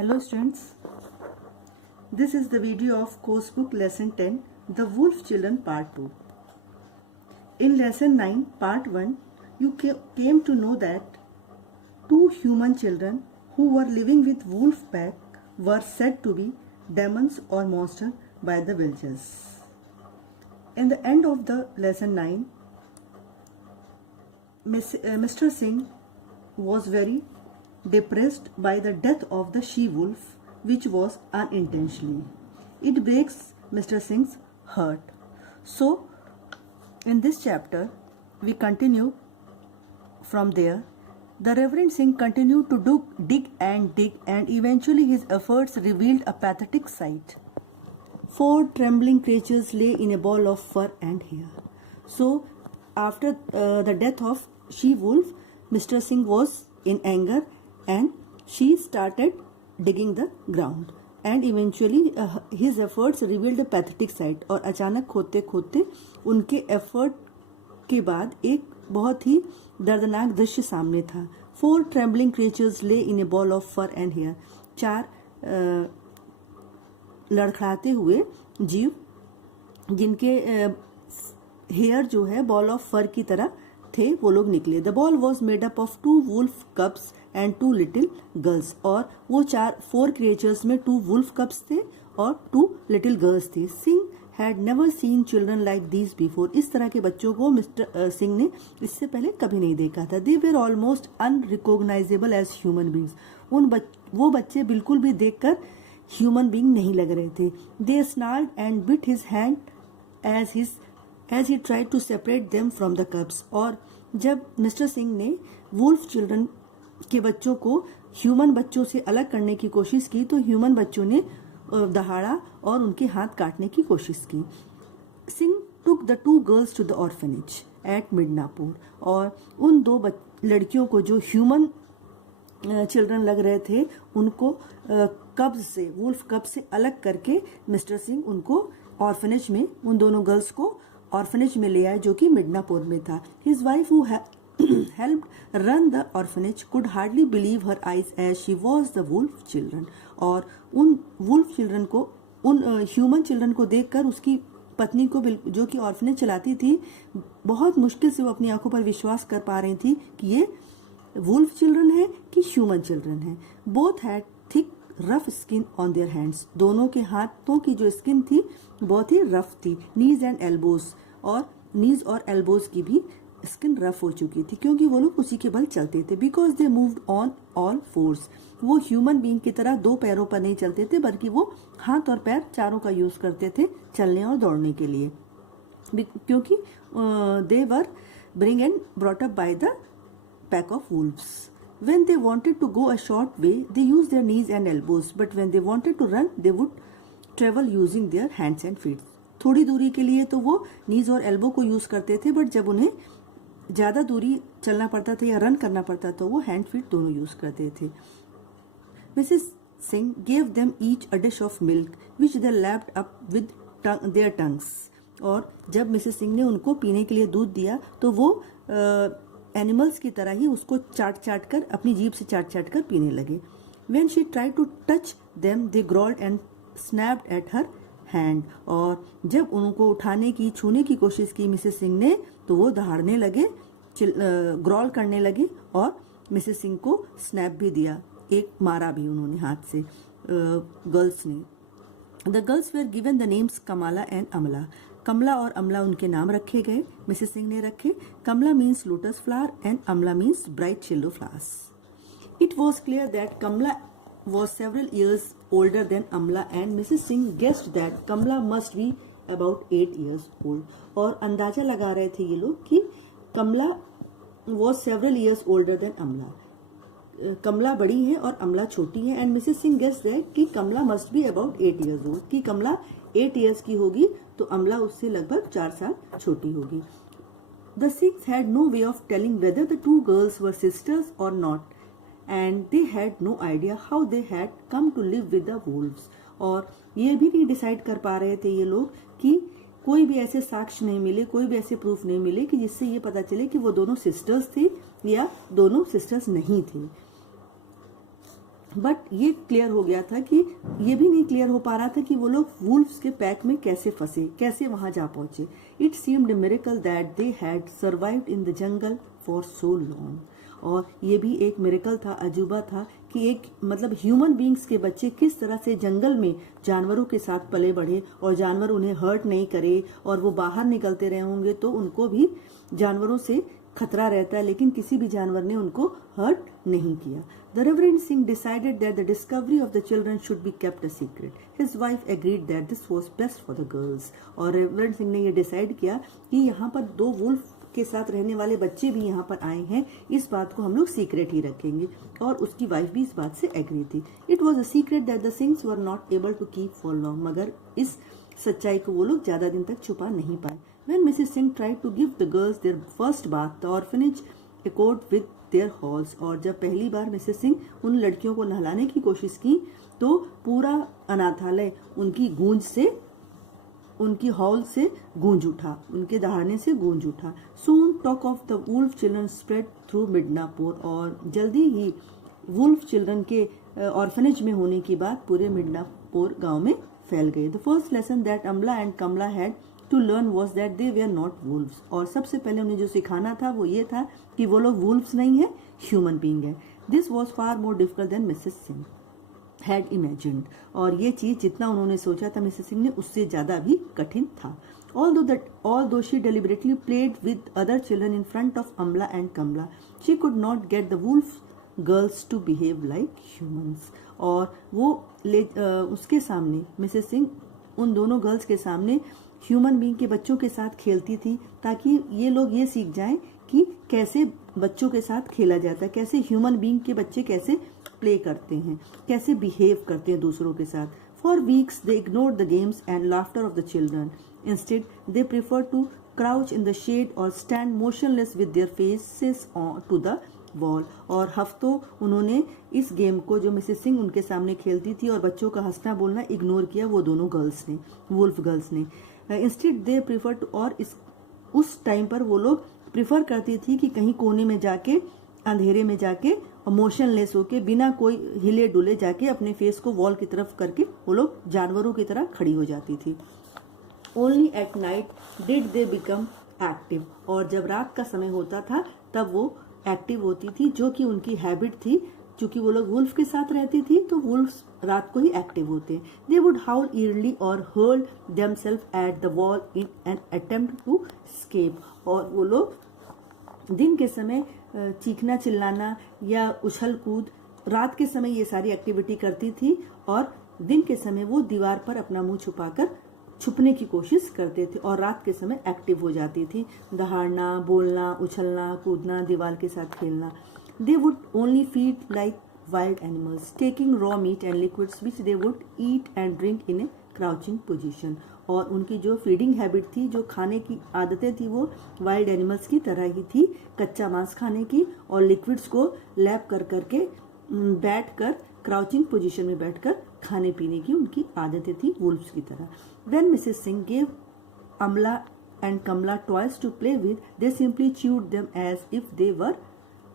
Hello students, this is the video of course book lesson 10, The Wolf Children part 2. In lesson 9 part 1, you came to know that two human children who were living with wolf pack were said to be demons or monsters by the villagers. In the end of the lesson 9, Mr. Singh was very depressed by the death of the she-wolf, which was unintentionally. It breaks Mr. Singh's heart. So, in this chapter, we continue from there. The Reverend Singh continued to dig and eventually his efforts revealed a pathetic sight. 4 trembling creatures lay in a ball of fur and hair. So, after the death of she-wolf, Mr. Singh was in anger and she started digging the ground. And eventually his efforts revealed a pathetic sight. और अचानक खोदते खोदते उनके effort के बाद एक बहुत ही दर्दनाक दृश्य सामने था. 4 trembling creatures lay in a ball of fur and hair. 4 लड़खड़ाते हुए जीव जिनके हेयर जो है बॉल ऑफ फर की तरह थे, वो लोग निकले. The ball was made up of 2 wolf cubs and 2 little girls. और वो 4 क्रिएचर्स में 2 वुल्फ कप्स थे और 2 लिटिल गर्ल्स थी. Singh had never seen children like these before. इस तरह के बच्चों को मिस्टर सिंह ने इससे पहले कभी नहीं देखा था. They were almost unrecognisable as human beings. वो बच्चे बिल्कुल भी देखकर ह्यूमन बींग नहीं लग रहे थे. They snarled and bit his hand as he tried to separate them from the cubs. और जब मिस्टर सिंह ने वुल्फ चिल्ड्रन के बच्चों को ह्यूमन बच्चों से अलग करने की कोशिश की तो ह्यूमन बच्चों ने दहाड़ा और उनके हाथ काटने की कोशिश की. Singh took the 2 girls to the orphanage at Midnapur. और उन 2 लड़कियों को जो ह्यूमन चिल्ड्रन लग रहे थे उनको कब्ज से वुल्फ कब से अलग करके मिस्टर सिंह उनको ऑर्फनेज में उन दोनों गर्ल्स को ऑर्फनेज में ले आए जो कि मिडनापुर में था. His wife who helped run the orphanage could hardly believe her eyes as she was the wolf children. और उन वुल्फ चिल्ड्रन को उन ह्यूमन चिल्ड्रन को देखकर उसकी पत्नी को जो कि ऑर्फनेज चलाती थी बहुत मुश्किल से वो अपनी आंखों पर विश्वास कर पा रही थी कि ये वुल्फ चिल्ड्रन है कि ह्यूमन चिल्ड्रन है. Both had thick rough skin on their hands. दोनों के हाथों की जो स्किन थी बहुत ही रफ थी. नीज एंड एल्बोज और नीज और एल्बोज की भी स्किन रफ हो चुकी थी क्योंकि वो लोग उसी के बल चलते थे. Because they moved on all force. वो ह्यूमन बीइंग की तरह 2 पैरों पर नहीं चलते थे बल्कि वो हाथ और पैर चारों का यूज करते थे चलने और दौड़ने के लिए. क्योंकि they were bring and brought up by the pack of wolves. When they wanted to go a short way, they used their knees and elbows. But when they wanted to run, they would travel using their hands and feet. थोड़ी दूरी के लिए तो वो नीज और elbow को use करते थे बट जब उन्हें ज्यादा दूरी चलना पड़ता था या रन करना पड़ता तो वो हैंड फीट दोनों यूज करते थे. Mrs Singh gave them each a dish of milk which they lapped up with their tongues. और जब मिसेस सिंह ने उनको पीने के लिए दूध दिया तो वो एनिमल्स की तरह ही उसको चाट कर अपनी जीभ से चाट कर पीने लगे. When she tried to touch them, they growled and snapped at her hand. और जब उनको उठाने की छूने की कोशिश की मिसेस सिंह ने तो वो दहाड़ने लगे, ग्रॉल करने लगे और मिसेस सिंह को स्नैप भी दिया, एक मारा भी उन्होंने हाथ से गर्ल्स ने. The girls were given the names Kamala and अमला. कमला और अमला उनके नाम रखे गए, मिसेस सिंह ने रखे. Kamala means lotus flower and Amla means bright yellow flowers. It was clear that Kamala was several years older than Amla and Mrs Singh guessed that Kamala must be about 8 years old. और अंदाजा लगा रहे थे ये लोग कि Kamala was several years older than Amla. Kamala बड़ी है और अमला छोटी है. And Mrs Singh guessed that कि Kamala must be about 8 years old. कि कमला 8 years की होगी तो अमला उससे लगभग 4 साल छोटी होगी. The Sikhs had no way of telling whether the 2 girls were sisters or not, and they had no idea how they had come to live with the wolves. और ये भी नहीं डिसाइड कर पा रहे थे ये लोग कि कोई भी ऐसे साक्ष्य नहीं मिले, कोई भी ऐसे प्रूफ नहीं मिले कि जिससे ये पता चले कि वो दोनों सिस्टर्स थी या दोनों सिस्टर्स नहीं थी. बट ये क्लियर हो गया था कि ये भी नहीं क्लियर हो पा रहा था कि वो लोग वुल्फ्स के पैक में कैसे फंसे, कैसे वहां जा पहुंचे. It seemed miracle that they had survived in the jungle for so long. और ये भी एक मिरेकल था, अजूबा था कि एक मतलब ह्यूमन बींग्स के बच्चे किस तरह से जंगल में जानवरों के साथ पले बढ़े और जानवर उन्हें हर्ट नहीं करे, और वो बाहर निकलते रहे होंगे तो उनको भी जानवरों से खतरा रहता है, लेकिन किसी भी जानवर ने उनको हर्ट नहीं किया. The Reverend Singh decided that the discovery of the children should be kept a secret. His wife agreed that this was best for the girls. और रेवरेंड सिंह ने ये डिसाइड किया कि यहाँ पर 2 वुल्फ के साथ रहने वाले बच्चे भी यहाँ पर आए हैं, इस बात को हम लोग सीक्रेट ही रखेंगे. और उसकी वाइफ भी इस बात से एग्री थी. It was a secret that the things were not able to keep for long. मगर इस सच्चाई को वो लोग ज्यादा दिन तक छुपा नहीं पाए. When Mrs. Singh tried to give the girls their first bath, the orphanage echoed with their halls. और जब पहली बार मिसेस सिंह उन लड़कियों को नहलाने की कोशिश की तो पूरा अनाथालय उनकी गूंज से, उनकी हॉल से गूंज उठा, उनके दहाड़ने से गूंज उठा. Soon talk of the wolf children spread through Midnapur. और जल्दी ही वुल्फ चिल्ड्रन के ऑर्फनेज में होने की बात पूरे मिडनापुर गांव में फैल गई. The first lesson that Amla and Kamla had to learn was that they were not wolves. और सबसे पहले उन्हें जो सिखाना था वो ये था कि वो लोग wolves नहीं है, ह्यूमन बीइंग है. This was far more difficult than Mrs. Singh had imagined. और ये चीज जितना उन्होंने सोचा था मिसेस सिंह ने, उससे ज्यादा भी कठिन था. Although she deliberately played with other children in front of Amla and Kamla, she could not get the wolf girls to behave like humans. और वो उसके सामने मिसेस सिंह उन दोनों गर्ल्स के सामने ह्यूमन बीइंग के बच्चों के साथ खेलती थी, ताकि ये लोग ये सीख जाएं कि कैसे बच्चों के साथ खेला जाता है, कैसे ह्यूमन बीइंग के बच्चे कैसे प्ले करते हैं, कैसे बिहेव करते हैं दूसरों के साथ. For weeks they ignored the games and laughter of the children. Instead they prefer to crouch in the shed और stand motionless with their faces to the wall. और हफ्तों उन्होंने इस गेम को, जो मिसेस सिंह उनके सामने खेलती थी और बच्चों का हंसना बोलना इग्नोर किया, वो दोनों गर्ल्स ने, वुल्फ गर्ल्स ने. इंस्टेड दे प्रीफर टू, और उस टाइम पर वो लोग प्रीफर करती थी कि कहीं कोने में जाके, अंधेरे में जाके, मोशनलेस होके, बिना कोई हिले डुले जाके अपने फेस को वॉल की तरफ करके वो लोग जानवरों की तरह खड़ी हो जाती थी. Only at night did they become active. और जब रात का समय होता था तब वो एक्टिव होती थी, जो कि उनकी हैबिट थी. चूंकि वो लोग वुल्फ के साथ रहती थी तो वुल्फ रात को ही एक्टिव होते हैं. दे वुड हाउल ईयरली और hurl themselves at the wall in an attempt to escape. और वो लोग दिन के समय चीखना चिल्लाना या उछल कूद, रात के समय ये सारी एक्टिविटी करती थी, और दिन के समय वो दीवार पर अपना मुंह छुपाकर छुपने की कोशिश करते थे और रात के समय एक्टिव हो जाती थी, दहाड़ना, बोलना, उछलना, कूदना, दीवार के साथ खेलना. They would only feed like wild animals, taking raw meat and liquids which they would eat and drink in a crouching position. और उनकी जो फीडिंग हैबिट थी, जो खाने की आदतें थी, वो वाइल्ड एनिमल्स की तरह ही थी, कच्चा मांस खाने की और लिक्विड्स को लैप कर करके बैठकर, क्राउचिंग पोजीशन में बैठकर खाने पीने की उनकी आदतें थी, वुल्फ्स की तरह. When Mrs. Singh gave Amla and Kamla toys to play with, they simply chewed them as if they were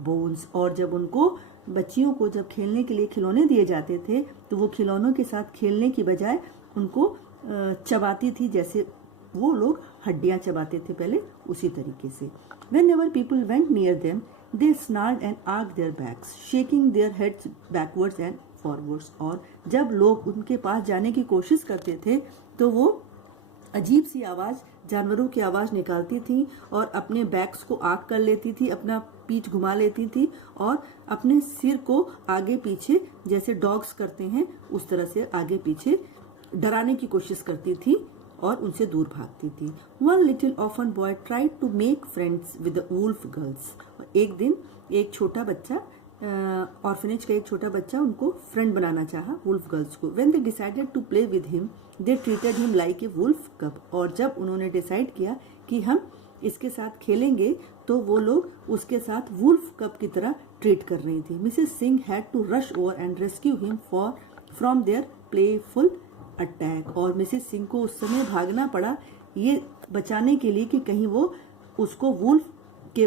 bones. और जब उनको बच्चियों को जब खेलने के लिए खिलौने दिए जाते थे तो वो खिलौनों के साथ खेलने की बजाय उनको चबाती थी, जैसे वो लोग हड्डियां चबाते थे पहले, उसी तरीके से. Whenever people went near them, they snarled and arched their backs, shaking their heads backwards and forwards. और जब लोग उनके पास जाने की कोशिश करते थे तो वो अजीब सी आवाज, जानवरों की आवाज निकालती थी और अपने बैक्स को आग कर लेती थी, अपना पीठ घुमा लेती थी और अपने सिर को आगे पीछे, जैसे डॉग्स करते हैं उस तरह से आगे पीछे डराने की कोशिश करती थी और उनसे दूर भागती थी. One little orphan boy tried to make friends with the wolf girls. एक दिन एक छोटा बच्चा, ऑर्फनेज का एक छोटा बच्चा उनको फ्रेंड बनाना चाहा, वुल्फ गर्ल्स को. When they decided to play with him, they treated him like a wolf cub. और जब उन्होंने डिसाइड किया कि हम इसके साथ खेलेंगे तो वो लोग उसके साथ वुल्फ कब की तरह ट्रीट कर रही थी. Mrs Singh had to rush over and rescue him from their playful attack. और मिसेस सिंह को उस समय भागना पड़ा ये बचाने के लिए कि कहीं वो उसको वुल्फ के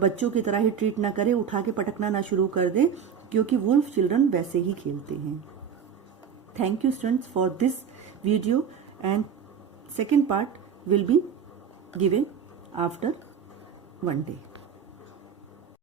बच्चों की तरह ही ट्रीट ना करे, उठा के पटकना ना शुरू कर दे, क्योंकि वुल्फ चिल्ड्रन वैसे ही खेलते हैं। Thank you students for this video and second part will be given after 1 day.